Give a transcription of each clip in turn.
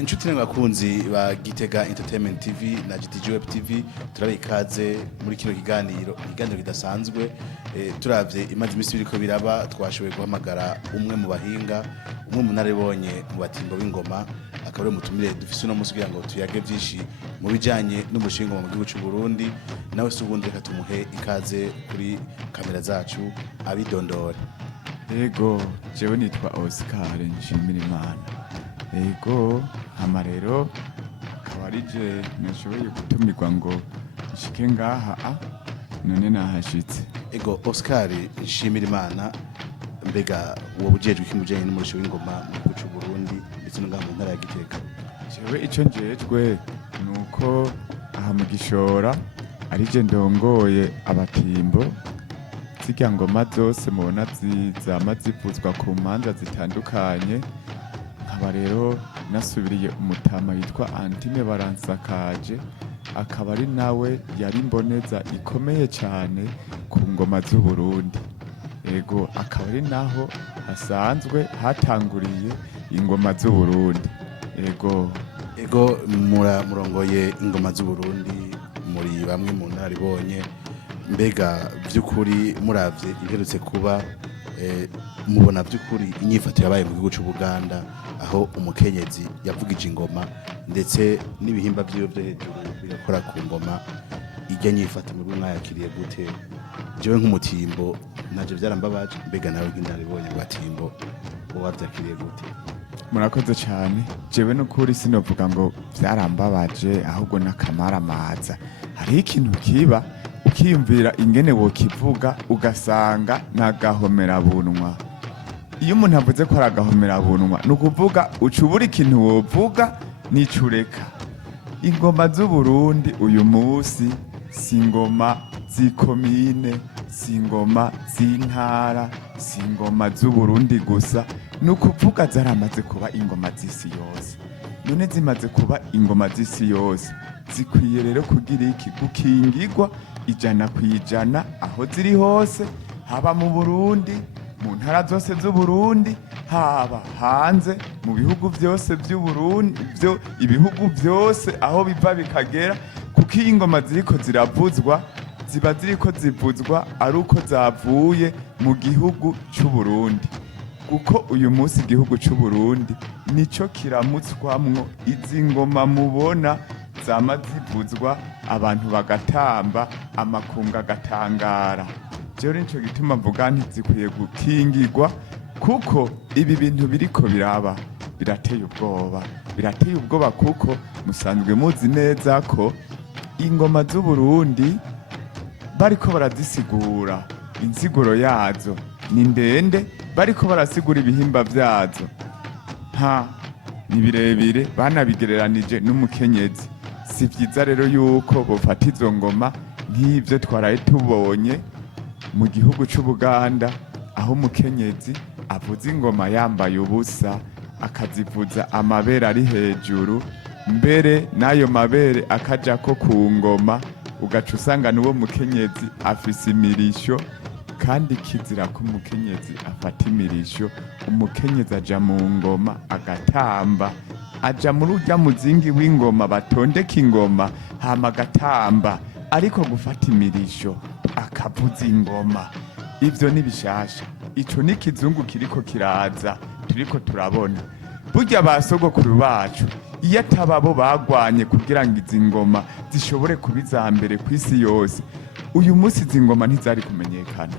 inshuti n'abakunzi ba GITEGA-Ent TV na GITEGA-Web TV turabe ikaze muri kino kiganiro kidasanzwe. Turavye imaze imisi biriko biraba, twashoboye guhamagara umwe mu bahinga, umwe mu naribonye mu Abatimbo b'ingoma, akaba ari mutumire dufise no musi kugira ngo tuyage byinshi mu bijanye n'umushinga mu gihugu cy'u Burundi. Nawe subundi reka tumuhe ikaze kuri kamera zacu abidondore. Ego, jewe nitwa Oscar Nshimirimana. Ego, hama rero akaba ari je nashoboye gutumirwa ngo nshike ngaha none nahashitse. Ego, Oscar Nshimirimana, mbega wowe ujejwe iki mujanye n'umurisho w'ingoma mu gihugu cy'u Burundi ndetse no mu ntara ya Gitega? Jewe ico njejwe nuko aha mu Gishora ari je ndongoye Abatimbo. Zirya ngoma zose mubona zama zivuzwa ku manza zitandukanye. Nkaba rero nasubiriye umutama yitwa Antime baransakaje, akaba ari nawe yari imboneza ikomeye cyane ku ngoma z'u Burundi. Ego, akaba ari naho hasanzwe hatanguriye ingoma z'u Burundi. Ego, murongoye ingoma z'u Burundi, muri bamwe mu naribonye. Mbega by'ukuri muravye iherutse kuba mubona by'ukuri inyifato yabaye mu gihugu cy'u Buganda, aho umukenyezi yavugije ingoma ndetse n'ibihimba byiwe byo hejuru birakora ku ngoma, ijya nyifato mu mwayakiriye gute? Jewe nk'umutimbo naje byarambabaje, mbega nawe nk'indaribonye mu Batimbo wavyakiriye gute? Murakoze cyane. Jewe n'ukuri sinovuga ngo byarambabaje, ahubwo n'akamaramaza. Hari ikintu kiba ukiyumvira ingene wokivuga ugasanga nagahomera bunwa. Iyo umuntu avuze ko aragahomera bunwa nukuvuga ucubura ikintu wovuga n'icureka. Ingoma z'u Burundi uyu munsi si ingoma z'ikomine, si ingoma z'intara, si ingoma z'u Burundi gusa, nukuvuga zaramaze kuba ingoma z'isi yose. None zimaze kuba ingoma z'isi yose, zikwiye rero kugira iki? Gukingirwa ijana kwijana aho ziri hose, haba mu Burundi, mu ntara zose z'u Burundi, haba hanze mu bihugu byose by'u Burundi, ibihugu byose aho biva bikagera, kuko iyi ngoma ziriko ziravuzwa ziba ziriko zivuzwa ari uko zavuye mu gihugu cy'u Burundi. Kuko uyu munsi igihugu cy'u Burundi nico kiramutswamwo izi ngoma mubona zama zivuzwa, abantu bagatamba, amakunga agatangara. Jewe nico gituma mvuga nti zikwiye gukingirwa, kuko ibi bintu biriko biraba birateye ubwoba. Birateye ubwoba kuko musanzwe muzi neza ko ingoma z'u Burundi bariko barazisigura, insiguro yazo ni ndende, bariko barasigura ibihimba vyazo ni birebire, banabigereranije n'umukenyezi. Si vyiza rero yuko bofata izo ngoma nk'ivyo twaraye tubonye mu gihugu cy'u Buganda, aho umukenyezi avuza ingoma yambaye ubusa, akazivuza amabere ari hejuru, mbere n'ayo mabere akaja ko ku ngoma, ugaca usanga n'uwo mukenyezi afise imirisho. Kandi kizira ko umukenyezi afata imirisho, umukenyezi aja mu ngoma agatamba, aja muri urya muzingi w'ingoma batondeka ingoma hama agatamba, ariko gufata imirisho akavuza ingoma ivyo ni bishasha. Ico ni kizungu kiriko kiraza turiko turabona. Burya basogokuru bacu iyo atababo bagwanye kugira ngo izi ngoma zishobore kuba iza mbere ku isi yose, uyu munsi izi ngoma ntizari kumenyekana.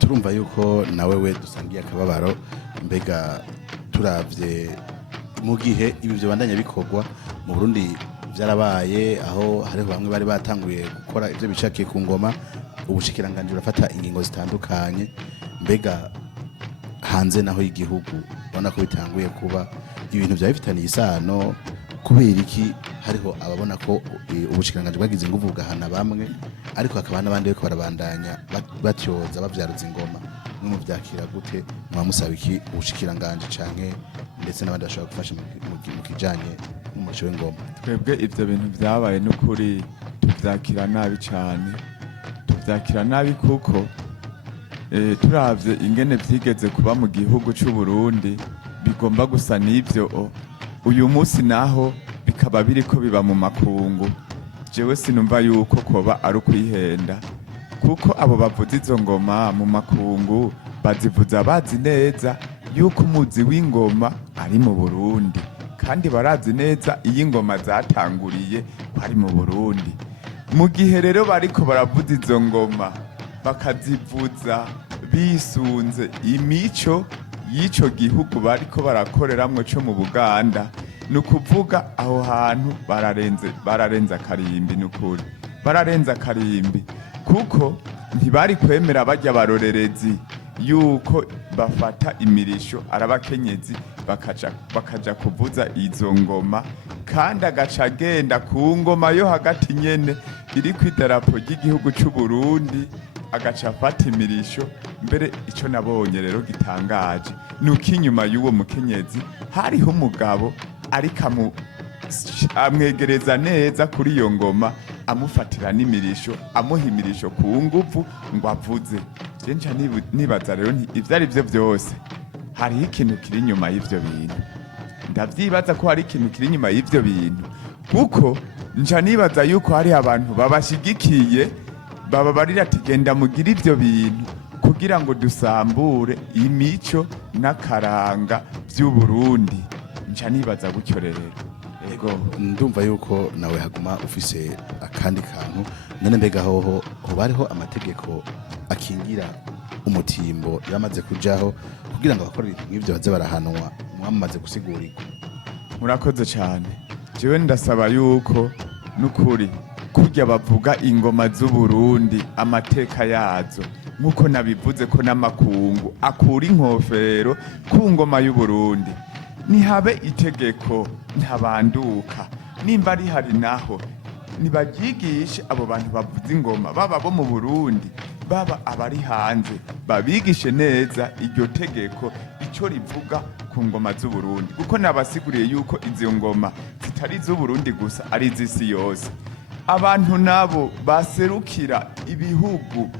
Turumva yuko nawe dusangiye akababaro. Mbega turavye mu gihe ibi byo bandanya bikorwa mu Burundi, byarabaye aho hariho bamwe bari batanguye gukora ivyo bishakiye ku ngoma, ubushikiranganje burafata ingingo zitandukanye. Mbega hanze naho y'igihugu ubona ko bitanguye kuba ibintu byaba bifitaniye isano kubera iki hariho ababona ko ubushikiranganje bwagize ingufu bugahana bamwe ariko hakaba n'abandi bariko barabandanya batyoza bavyaruza ingoma mwe mu vyakira gute mwamusaba iki ubushikiranganje canke ndetse n'abandi bashobora gufasha mu kijanye n'umuco w'ingoma? Twebwe ivyo bintu vyabaye n'ukuri tuvyakira nabi cane, tuvyakira nabi kuko turavye ingene vyigeze kuba mu gihugu c'u Burundi bigomba gusa n'ivyo uyu munsi naho bikaba biriko biba mu makungu. Jewe sinumva yuko koba ari ukwihenda kuko abo bavuza izo ngoma mu makungu bazivuza bazi neza yuko umuzi w'ingoma ari mu Burundi kandi barazi neza iyo ingoma zatanguriye ko ari mu Burundi. Mu gihe rero bariko baravuza izo ngoma bakazivuza bisunze imico y'ico gihugu bariko barakoreramwo co mu Buganda, ni ukuvuga aho hantu bararenze akarimbi. N'ukuri bararenze akarimbi kuko ntibari kwemera bajya barorerezi yuko bafata imirisho arabakenyezi bakaja kuvuza izo ngoma kandi agaca agenda ku ngoma yo hagati nyene iri kw'idarapo ry'igihugu c'u Burundi agaca afata imirisho. Mbere ico nabonye rero gitangaje nuko inyuma y'uwo mukenyezi hariho umugabo ariko amwegereza neza kuri iyo ngoma amufatira n'imirisho amuha imirisho ku nguvu ngo avuze. Jenja nibaza rero ivyo ari vyo vyose hariho ikintu kiri inyuma y'ivyo bintu, ndavyibaza ko hari ikintu kiri inyuma y'ivyo bintu kuko nja nibaza yuko hari abantu babashigikiye baba barira ati genda mugira ivyo bintu kugira ngo dusambure imico n'akaranga vy'u Burundi. Nja nibaza gutyo rero. Ego ndumva yuko nawe haguma ufise akandi kantu none mbega hoho bariho amategeko akingira umutimbo yamaze kujaho kugira ngo abakora ibintu nk'ivyo baze barahanwa mwamaze gusigurika? Murakoze cyane. Jewe ndasaba yuko n'ukuri kurya bavuga ingoma z'u Burundi amateka yazo nkuko nabivuze ko n'amakungu akura inkofero ku ngoma y'u Burundi, nihabe itegeko ntabanduka nimba ari hari naho nibagigishe abo bantu bavuza ingoma baba bo mu Burundi baba abari hanze babigishe neza iryo tegeko ico rivuga ku ngoma z'u Burundi kuko nabasiguriye yuko izo ngoma zitari z'u Burundi gusa ari iz'isi yose. Abantu nabo baserukira ibihugu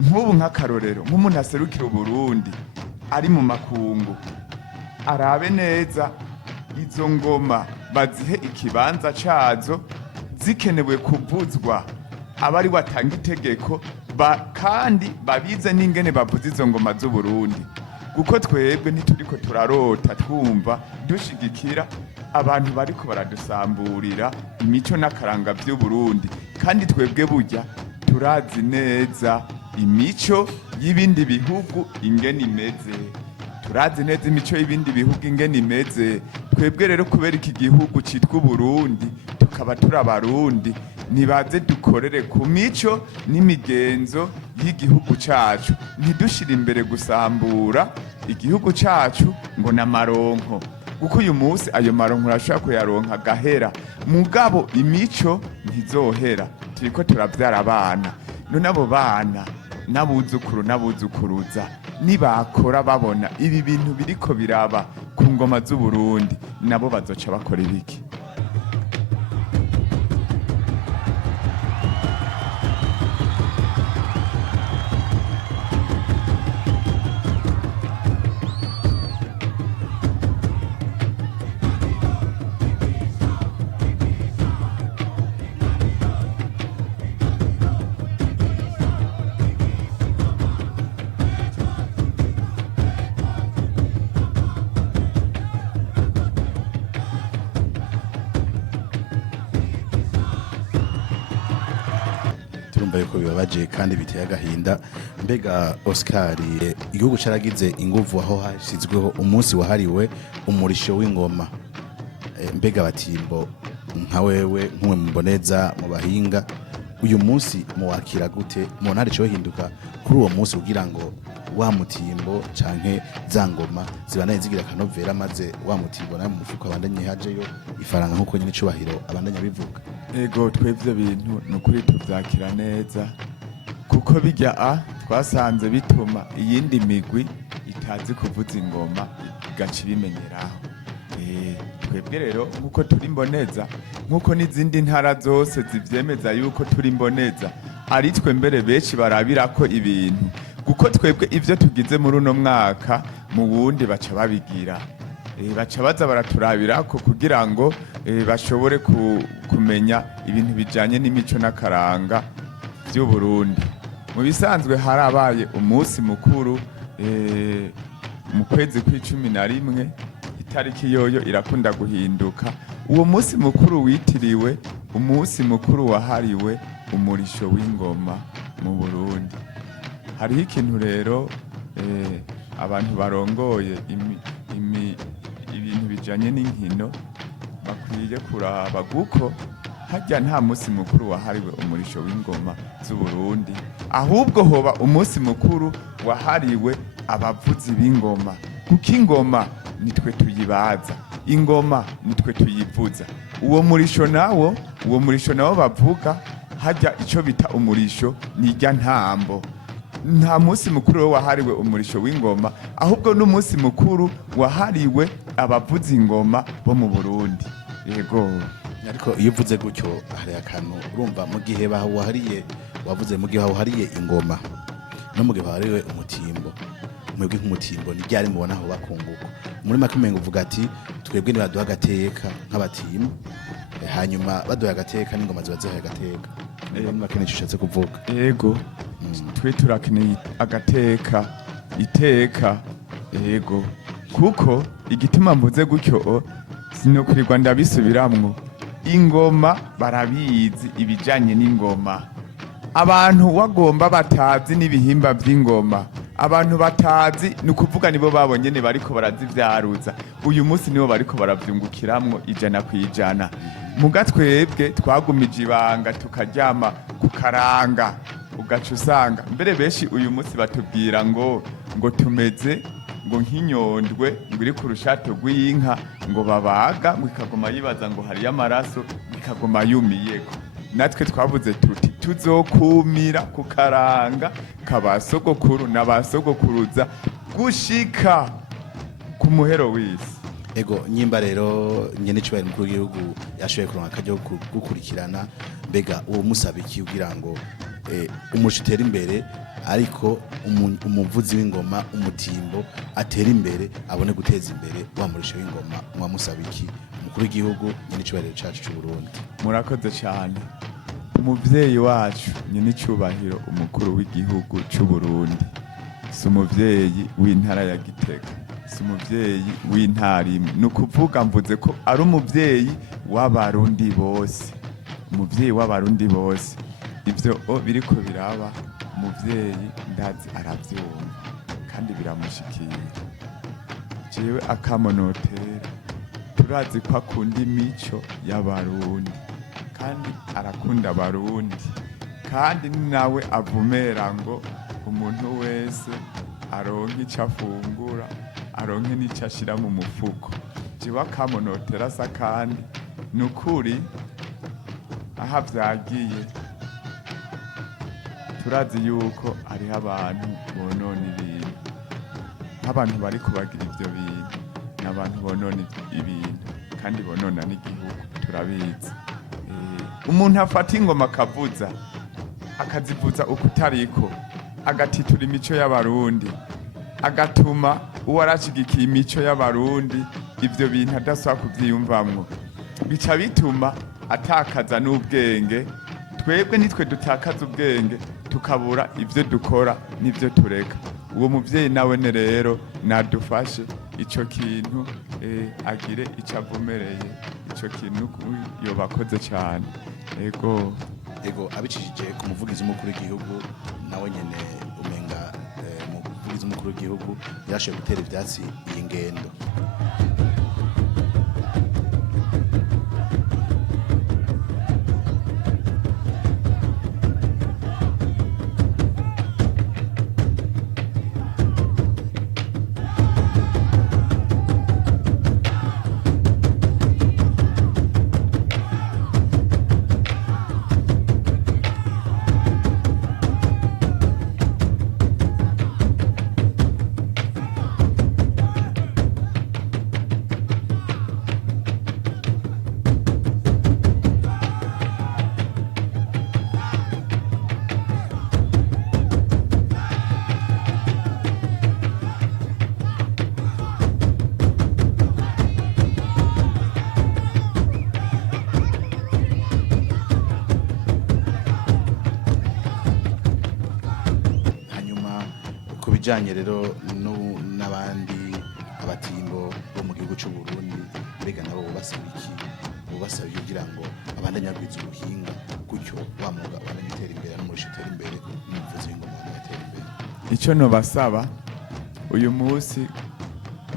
nk'ubu nk'akarorero nk'umuntu aserukira Burundi ari mu makungu arabe neza izo ngoma bazihe ikibanza cazo zikenewe kuvuzwa abari watanga itegeko kandi babize n'ingene bavuza izo ngoma z'u Burundi kuko twebwe ntituriko turarota twumva dushigikira abantu bariko baradusamburira imico n'akaranga vy'u Burundi kandi twebwe burya turazi neza imico y'ibindi bihugu ingene imeze, turazi neza imico y'ibindi bihugu ingene imeze. Twebwe rero kubera iki gihugu citwa Burundi tukaba turabarundi nibaze dukorere ku mico n'imigenzo y'igihugu cacu ntidushire imbere gusambura igihugu cacu ngo n'amaronko kuko uyu munsi ayo maronko urashobora kuyaronka gahera mugabo imico ntizohera. Turiko turavyara abana none abo bana n'abuzukuru n'abuzukuruza nibakora babona ibi bintu biriko biraba ku ngoma z'u Burundi nabo bazoca bakora ibiki? Turumva yuko bibabaje kandi biteye agahinda. Mbega Oscar, igihugu caragize inguvu aho hashizweho umunsi wahariwe umurisho w'ingoma. Mbega Abatimbo nka wewe nk'umwe mboneza mu bahinga uyu munsi muwakira gute? Umuntu hari cyo hinduka kuri uwo munsi kugira ngo wa mutimbo canke za ngoma zibandanye zigira akanovera maze wa mutimbo nawe mu mufuko abandanye hajeyo ifaranga nk'uko nyine icubahiro abandanye bivuga. Ego twebwe bintu nukuri tuvyakira neza kuko bijya twasanze bituma iyindi migwi itazi kuvuza ingoma igaca ibimenyeraho. Twebwe rero nkuko turi mboneza nkuko n'izindi ntara zose zivyemeza yuko turi mboneza ari twe mbere benshi barabirako ibintu kuko twebwe ivyo tugize muri uno mwaka mu wundi baca babigira baca baza baraturabirako kugira ngo bashobore kumenya ibintu bijanye n'imico n'akaranga vy'u Burundi. Mu bisanzwe harabaye umunsi mukuru mu kwezi kwa11 itariki yoyo irakunda guhinduka. Uwo munsi mukuru witiriwe umunsi mukuru wahariwe umurisho w'ingoma mu Burundi. Hariho ikintu rero abantu barongoye ibintu bijanye n'inkino bakwiye kuraba guko hajya nta munsi mukuru wahariwe umurisho w'ingoma z'u Burundi, ahubwo hoba umunsi mukuru wahariwe abavuzi b'ingoma kuko ingoma nitwe tuyibaza, ingoma nitwe tuyivuza. Uwo murisho nawo bavuga hajya ico bita umurisho nijya ntambo. Nta munsi mukuru wahariwe umurisho w'ingoma ahubwo n'umunsi mukuru wahariwe abavuza ingoma bo mu Burundi. Yego ariko iyo uvuze gutyo hari akantu urumva mu gihe bahariye wavuze mu gihe bahariye ingoma no mu gihe bahariwe umutimbo mwebwe nk'umutimbo ni ryari mubona aho bakunguka muri makumengo uvuga ati twebwe nibaduha agateka nk'abatimbo hanyuma baduha agateka n'ingoma ziba zihaye agateka muri makeneye ushatse kuvuga. Yego twe turakeneye agateka iteka. Yego kuko igituma mvuze gutyo sinokurirwa ndabisubiramwo. Ingoma barabizi ibijanye n'ingoma, abantu wagomba batazi n'ibihimba by'ingoma, abantu batazi ni ukuvuga nibo babonye ne bariko barazivyaruza. Uyu munsi nibo bariko baravyungukiramwo 100%. Muga twebwe twagumije ibanga tukaryama ku karanga, ugaca usanga mbere benshi uyu munsi batubwira ngo tumeze ngo nk'inyondwe ngo iri ku rushato rw'inka ngo babaga ngo ikagoma yibaza ngo hariyo amaraso ikagoma yumiyeko. Natwe twavuze tuti tuzokumira ku karanga kabasogokuru n'abasogokuruza gushika ku muhero w'isi. Ego nyimba rero nyene cibari mukuru w'igihugu yashoboye kuronka akajyo gukurikirana mbega uwo musabiki kugira ngo umushitera imbere ariko umuvuzi w'ingoma umutimbo atera imbere abone guteza imbere wa murisho w'ingoma mwa musabiki mukuru w'igihugu nyene cibari cacu cy'u Burundi. Murakoze cyane. Umuvyeyi wacu nyene icubahiro umukuru w'igihugu cy'u Burundi si umuvyeyi w'intara ya Gitega, si umuvyeyi w'intara imwe, nukuvuga mvuze ko ari umuvyeyi w'abarundi bose, umuvyeyi w'abarundi bose. Ivyo biriko biraba umuvyeyi ndazi aravyumva kandi biramushikiye. Jewe akamonotera turazi ko akunda imico y'abarundi kandi arakunda abarundi kandi nawe avumera ngo umuntu wese aronke ico afungura aronke n'ico ashira mu mufuko. Jewe akamonotera sa kandi nukuri aha vyagiye turazi yuko hariho abantu bonona ibintu, nk'abantu bariko bagira ivyo bintu n'abantu bonona ibintu kandi bonona n'igihugu turabizi. Umuntu afata ingoma akavuza akazivuza ukutariko agatitura imico y'abarundi agatuma uwo arashigikiye imico y'abarundi ivyo bintu adasaba kuvyiyumvamwo bica bituma atakaza n'ubwenge. Twebwe nitwe dutakaza ubwenge tukabura ivyo dukora n'ivyo tureka. Uwo muvyeyi nawe ne rero nadufashe ico kintu agire ico avumereye ico kintu yobakoze cyane. Ego abicishije ku muvugizi w'umukuru w'igihugu nawe nyene umenga umuvugizi w'umukuru w'igihugu yashoboye gutera ivyatsi iyi ngendo. bijanye rero n'abandi abatimbo bo mu gihugu cy'u Burundi mbega nabo bubasaba iki bubasaba kugira ngo abandanye bagwiza ubuhinga gutyo wa mwuga ubandanye utera imbere n'umurisho utera imbere n'umuvuzi w'ingoma utera imbere. Icyo nobasaba uyu munsi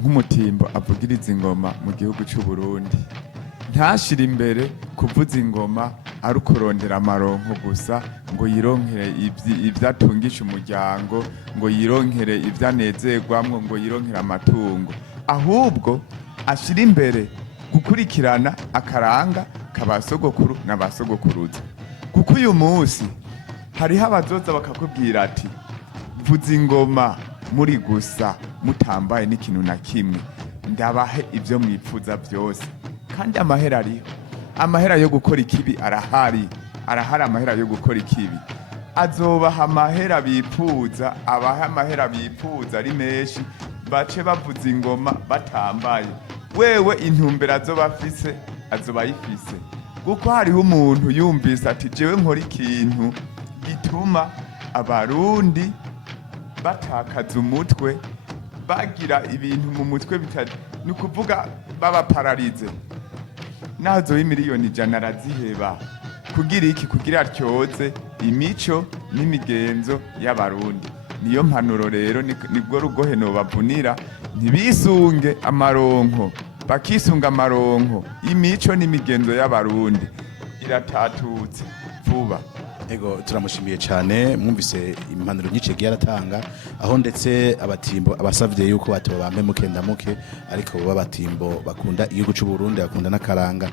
nk'umutimbo avugiriza ingoma mu gihugu cy'u Burundi ntashira imbere kuvuza ingoma ari ukurondera amaronko gusa ngo yironkere ivyatungisha umuryango ngo yironkere ivyanezerwamwo ngo yironkere amatungo, ahubwo ashira imbere gukurikirana akaranga kabasogokuru n'abasogokuruza, kuko uyu munsi hariho abazoza bakakubwira ati vuza ingoma muri gusa mutambaye n'ikintu na kimwe, ndabahe ibyo mwipfuza byose, kandi amahera ariho. Amahera yo gukora ikibi arahari amahera yo gukora ikibi. Azobaha amahera bipfuza, abaha amahera bipfuza ari menshi, bace bavuza ingoma batambaye. Wewe intumbero azoba afise azoba ayifise, kuko hariho umuntu yumvise ati jewe nkora ikintu gituma abarundi batakaza umutwe, bagira ibintu mu mutwe ni ukuvuga baba pararize, nazo y'imiliyoni 100 araziheba kugira iki? Kugira atyoze imico n'imigenzo y'abarundi. Niyo mpanuro rero nibwo rugohe nobavunira, ntibisunge amaronko, bakisunga amaronko, imico n'imigenzo y'abarundi iratatutse vuba. Ego turamushimiye cyane, mwumvise impanuro nyinshi yagiye aratanga, aho ndetse abatimbo abasavye yuko batoba bampe mukenda muke, ariko bo abatimbo bakunda igihugu cy'u Burundi, bakunda n'akaranga.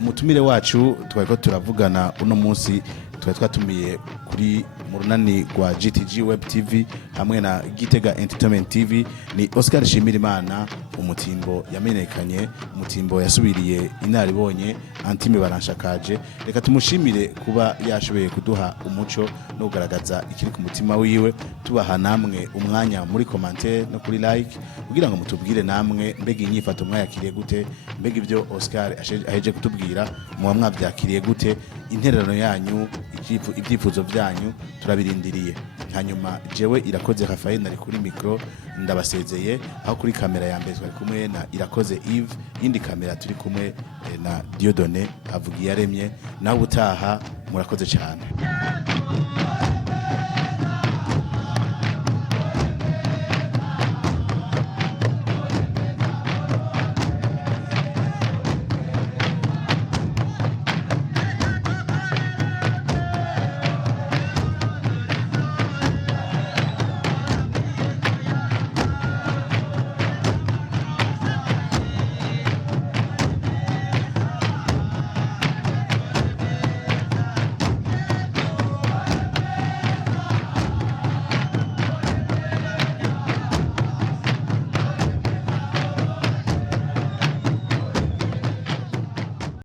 Umutumire wacu twariko turavugana uno munsi, twari twatumiye kuri mu runani rwa GTG Web TV hamwe na GITEGA-Ent TV, ni Oscar Shimirimana, umutimbo yamenyekanye, umutimbo yasubiriye inaribonye Antime Baranshakaje. Reka tumushimire kuba yashoboye kuduha umuco no kugaragaza ikiri ku mutima wiwe, tubaha namwe umwanya muri commentaire no kuri like kugira ngo mutubwire namwe mbega inyifato mwayakiriye gute, mbega ibyo Oscar aheje kutubwira muba mwavyakiriye gute, intererano yanyu, ibyifuzo byanyu turabirindiriye. Hanyuma jewe Irakoze Raphael nari kuri micro ndabasezeye, aho kuri kamera ya mbere twari kumwe na Irakoze Yves, indi kamera turi kumwe na Dieudonné Avugiyaremye. Nawe utaha murakoze cyane.